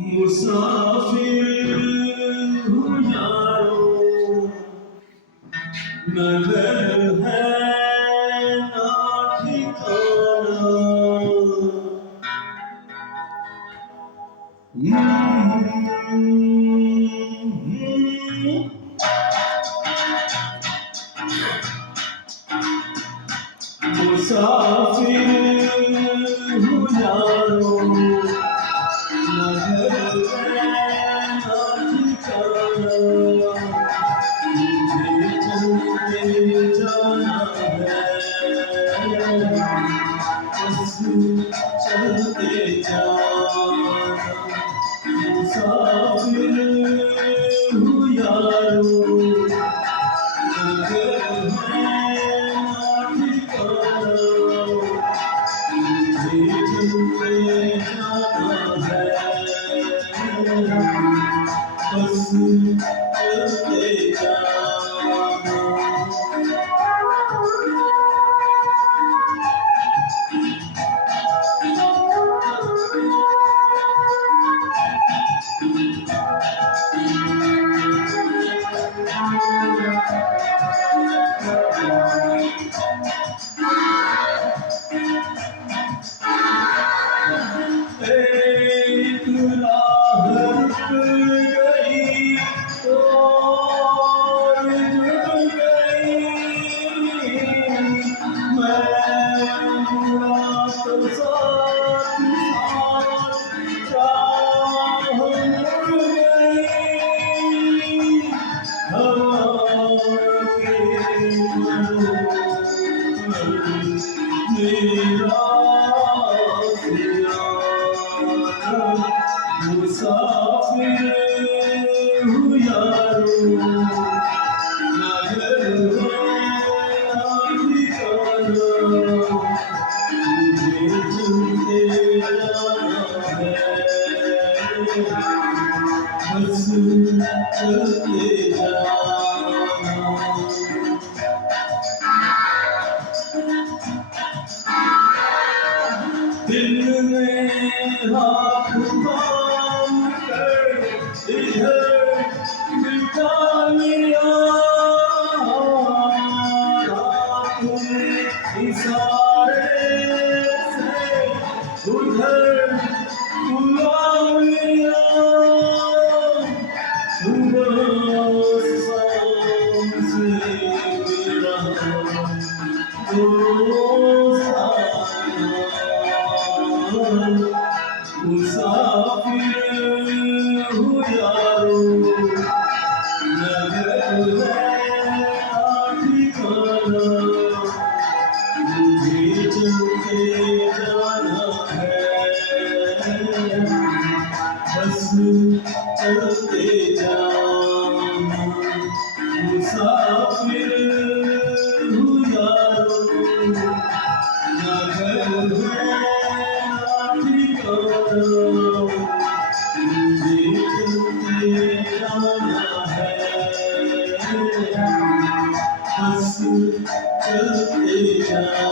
मुसाफिर हूँ यारो, नगर है ना ठिकाना। मुसाफिर हूँ यारो, नगर है ना ठिकाना। मुझे चलते जाना है, बस चलते जाना। मुसाफिर हूँ यारो, नगर है ना ठिकाना। मुझे चलते जाना है, बस चलते जाना। एक राह रुक गई और जुड़ गई। मैं मुड़ा तो साथ साथ राह मुड़ गई। हवा के मेरा मुसाफिर हूँ यारो, नगर है ना ठिकाना। मुझे चलते जाना है, बस चलते जाना। दिल में हाथ थाम कर इधर बिठा लिया। रात में इशारे से उधर बुला लिया। सुबह शाम से मेरा दोस्त मुसाफिर हूँ यारो, नगर है ना ठिकाना। मुझे चलते जाना है, बस चलते जाना। मुसाफिर हूँ यारो, नगर है ना ठिकाना। मुझे चलते जाना है, बस चलते जाना।